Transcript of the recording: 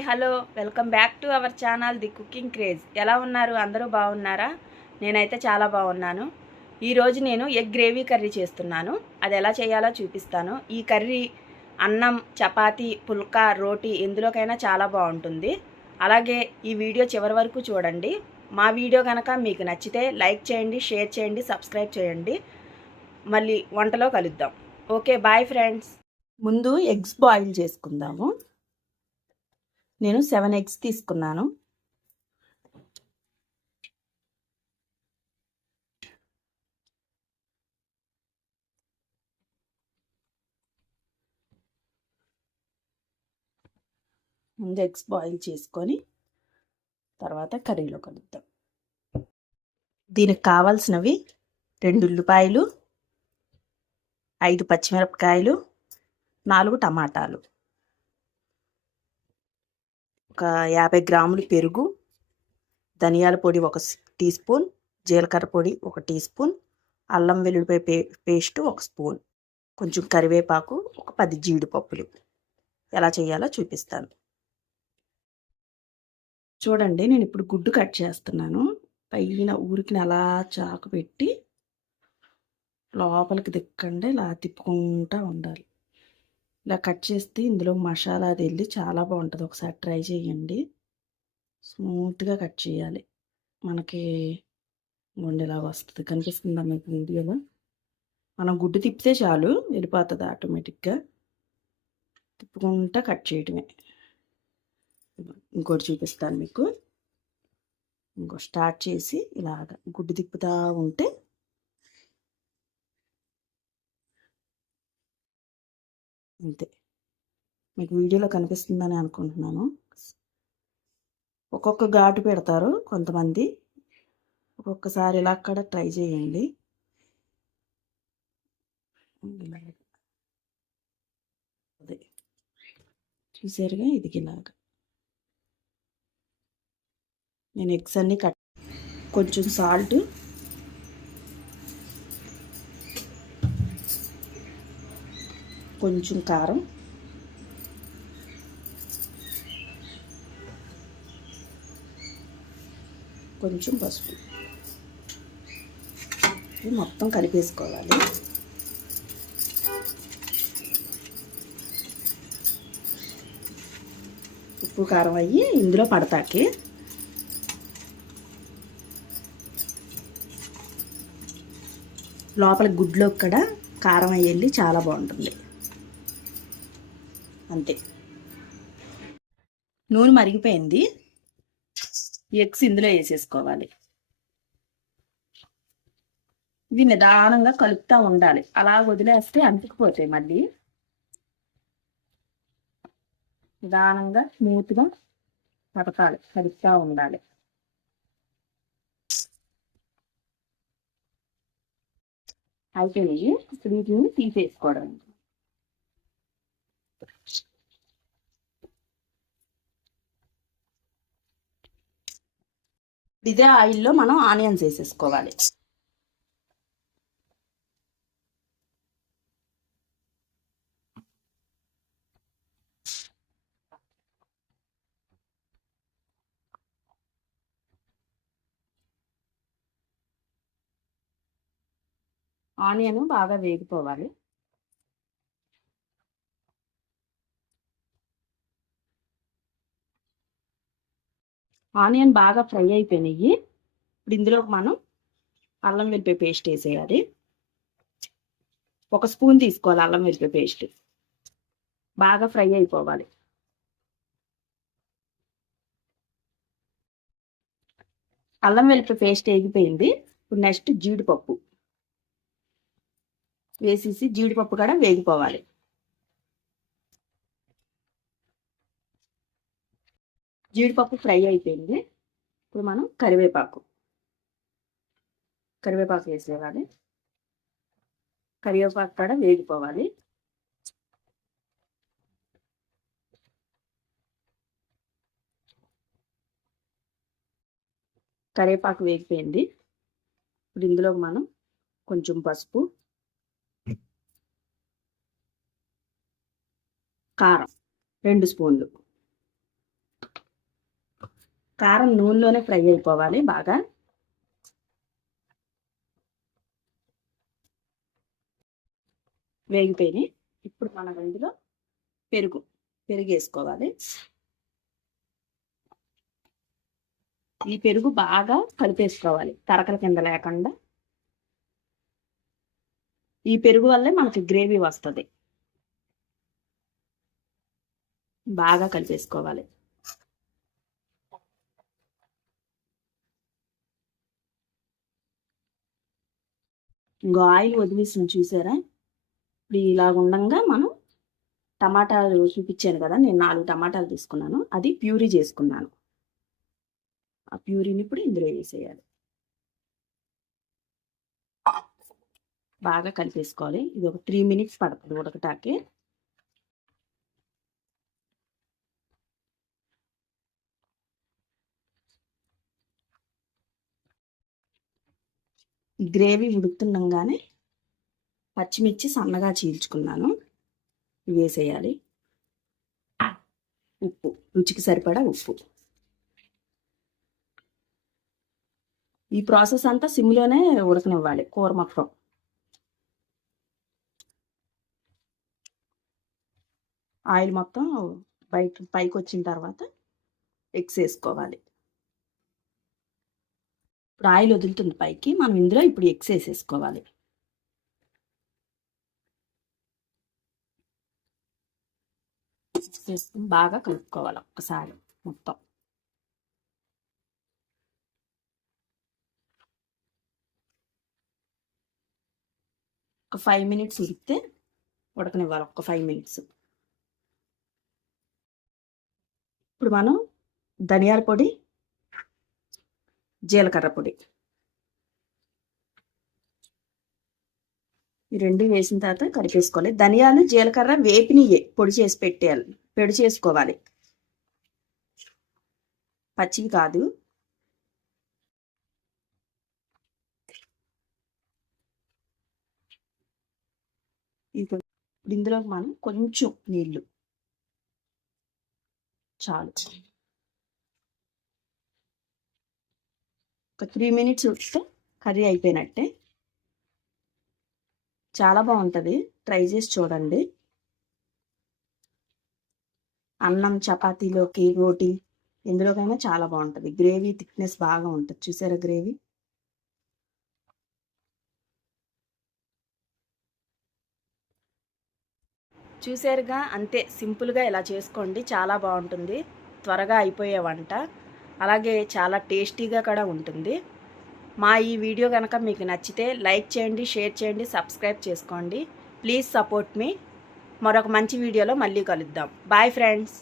Hi hello welcome back to our channel the cooking craze. ఎలా ఉన్నారు? అందరూ బాగున్నారా? నేనైతే చాలా బాగున్నాను. ఈరోజు నేను ఎగ్ గ్రేవీ కర్రీ చేస్తున్నాను. అది ఎలా చేయాలో చూపిస్తాను. ఈ కర్రీ అన్నం, చపాతీ, పుల్కా, రోటీ ఎందులోకైనా చాలా బాగుంటుంది. అలాగే ఈ వీడియో చివరి వరకు చూడండి. మా వీడియో కనుక మీకు నచ్చితే లైక్ చేయండి, షేర్ చేయండి, సబ్స్క్రైబ్ చేయండి. మళ్ళీ వంటలో కలుద్దాం. Okay, bye friends. ముందు ఎగ్స్ బాయిల్ చేసుకుందాము. నేను 7 ఎగ్స్ తీసుకున్నాను. ముందు ఎగ్స్ బాయిల్ చేసుకొని తర్వాత కర్రీలో కలుద్దాం. దీనికి కావాల్సినవి 2 ఉల్లిపాయలు, 5 పచ్చిమిరపకాయలు, 4 టమాటాలు, ఒక 50 గ్రాములు పెరుగు, ధనియాల పొడి 1 టీ స్పూన్, జీలకర్ర పొడి 1 టీ స్పూన్, అల్లం వెల్లుల్లిపాయ పేస్ట్ 1 స్పూన్, కొంచెం కరివేపాకు, ఒక 10 జీడిపప్పులు. ఎలా చేయాలో చూపిస్తాను. చూడండి, నేను ఇప్పుడు గుడ్డు కట్ చేస్తున్నాను. పైన ఊరికి అలా చాకు పెట్టి లోపలికి దిక్కండి, ఇలా తిప్పుకుంటూ ఉండాలి. ఇలా కట్ చేస్తే ఇందులో మసాలా అది వెళ్ళి చాలా బాగుంటుంది. ఒకసారి ట్రై చేయండి. స్మూత్గా కట్ చేయాలి. మనకి గుండెలాగా వస్తుంది. కనిపిస్తుందా మీకు వీడియోలో? మనం గుడ్డు తిప్పితే చాలు, వెళ్ళిపోతుంది ఆటోమేటిక్గా. తిప్పుకుంటా కట్ చేయటమే. ఇంకోటి చూపిస్తాను మీకు. స్టార్ట్ చేసి ఇలాగ గుడ్డు తిప్పుతూ ఉంటే అంతే. మీకు వీడియోలో కనిపిస్తుందని అనుకుంటున్నాను. ఒక్కొక్క ఘాటు పెడతారు కొంతమంది. ఒక్కొక్కసారి ఇలా కూడా ట్రై చేయండి. అదే చూసారుగా, ఇది ఇలాగా. నేను ఎగ్స్ అన్నీ కొంచెం సాల్ట్, కొంచెం కారం, కొంచెం పసుపు, ఇది మొత్తం కలిపేసుకోవాలి. ఉప్పు కారం అయ్యి ఇందులో పడతాకి లోపల గుడ్లో కూడా కారం అయ్యి చాలా బాగుంటుంది. అంతే. నూనె మరిగిపోయింది. ఎగ్స్ ఇందులో వేసేసుకోవాలి. ఇది నిదానంగా కలుపుతూ ఉండాలి. అలా వదిలేస్తే అంటుకుపోతాయి. మళ్ళీ నిదానంగా స్మూత్గా కలపాలి, కలుపుతూ ఉండాలి. అయిపోయి వీటిని తీసేసుకోవడం. ఇదే ఆయిల్లో మనం ఆనియన్స్ వేసేసుకోవాలి. ఆనియన్ బాగా వేగిపోవాలి. ఆనియన్ బాగా ఫ్రై అయిపోయినాయి. ఇప్పుడు ఇందులో మనం అల్లం వెల్లిపాయ పేస్ట్ వేసేయాలి. 1 స్పూన్ తీసుకోవాలి అల్లం వెల్లిపాయ పేస్ట్. బాగా ఫ్రై అయిపోవాలి. అల్లం వెల్లిపాయ పేస్ట్ వేగిపోయింది. ఇప్పుడు నెక్స్ట్ జీడిపప్పు వేసేసి జీడిపప్పు కూడా వేగిపోవాలి. జీడిపప్పు ఫ్రై అయిపోయింది. ఇప్పుడు మనం కరివేపాకు వేసేయాలి. కరివేపాకు కూడా వేగిపోవాలి. కరివేపాకు వేగిపోయింది. ఇప్పుడు ఇందులో మనం కొంచెం పసుపు, కారం 2 స్పూన్లు, కారం నూనెలోనే ఫ్రై అయిపోవాలి బాగా. వేగిపోయినాయి. ఇప్పుడు మనం ఇందులో పెరుగు వేసుకోవాలి. ఈ పెరుగు బాగా కలిపేసుకోవాలి, తరకల కింద లేకుండా. ఈ పెరుగు వల్లే మనకి గ్రేవీ వస్తుంది. బాగా కలిపేసుకోవాలి. ఇంకో ఆయిల్ వదిలేసి చూసారా? ఇప్పుడు ఇలాగ ఉండగా మనం టమాటాలు చూపించాను కదా, నేను 4 టమాటాలు తీసుకున్నాను, అది ప్యూరీ చేసుకున్నాను. ఆ ప్యూరీని ఇప్పుడు ఇందులో వేసేయాలి. బాగా కలిపేసుకోవాలి. ఇది ఒక 3 మినిట్స్ పడుతుంది ఉడకటానికి. గ్రేవీ ఉడుకుతుండగానే పచ్చిమిర్చి సన్నగా చీల్చుకున్నాను, వేసేయాలి. ఉప్పు, రుచికి సరిపడా ఉప్పు. ఈ ప్రాసెస్ అంతా సిమ్లోనే ఉడకనివ్వాలి కూర మొత్తం. ఆయిల్ మొత్తం పైకి వచ్చిన తర్వాత ఎగ్స్ వేసుకోవాలి. ఇప్పుడు ఆయిల్ వదులుతుంది పైకి, మనం ఇందులో ఇప్పుడు ఎగ్స్ వేసేసుకోవాలి. బాగా కలుపుకోవాలి ఒక్కసారి మొత్తం. ఒక 5 మినిట్స్ ఉడకనివ్వాలి, ఒక 5 మినిట్స్. ఇప్పుడు మనం ధనియాల పొడి, జీలకర్ర పొడి ఈ 2 వేసిన తర్వాత కలిపేసుకోవాలి. ధనియాలు జీలకర్ర వేపినియే, పొడి చేసుకోవాలి, పచ్చివి కాదు. ఇప్పుడు ఇందులో మనం కొంచెం నీళ్ళు చాలు. ఒక 3 మినిట్స్ ఉడికితే కర్రీ అయిపోయినట్టే. చాలా బాగుంటుంది, ట్రై చేసి చూడండి. అన్నం, చపాతీలోకి, రోటీ ఎందులోకైనా చాలా బాగుంటుంది. గ్రేవీ థిక్నెస్ బాగా ఉంటుంది. చూసారా గ్రేవీ? చూసారుగా, అంతే సింపుల్గా ఇలా చేసుకోండి, చాలా బాగుంటుంది. త్వరగా అయిపోయే వంట, అలాగే చాలా టేస్టీగా కూడా ఉంటుంది. మా ఈ వీడియో కనుక మీకు నచ్చితే లైక్ చేయండి, షేర్ చేయండి, సబ్స్క్రైబ్ చేసుకోండి. Please support me. మరొక మంచి వీడియోలో మళ్ళీ కలుద్దాం. Bye friends.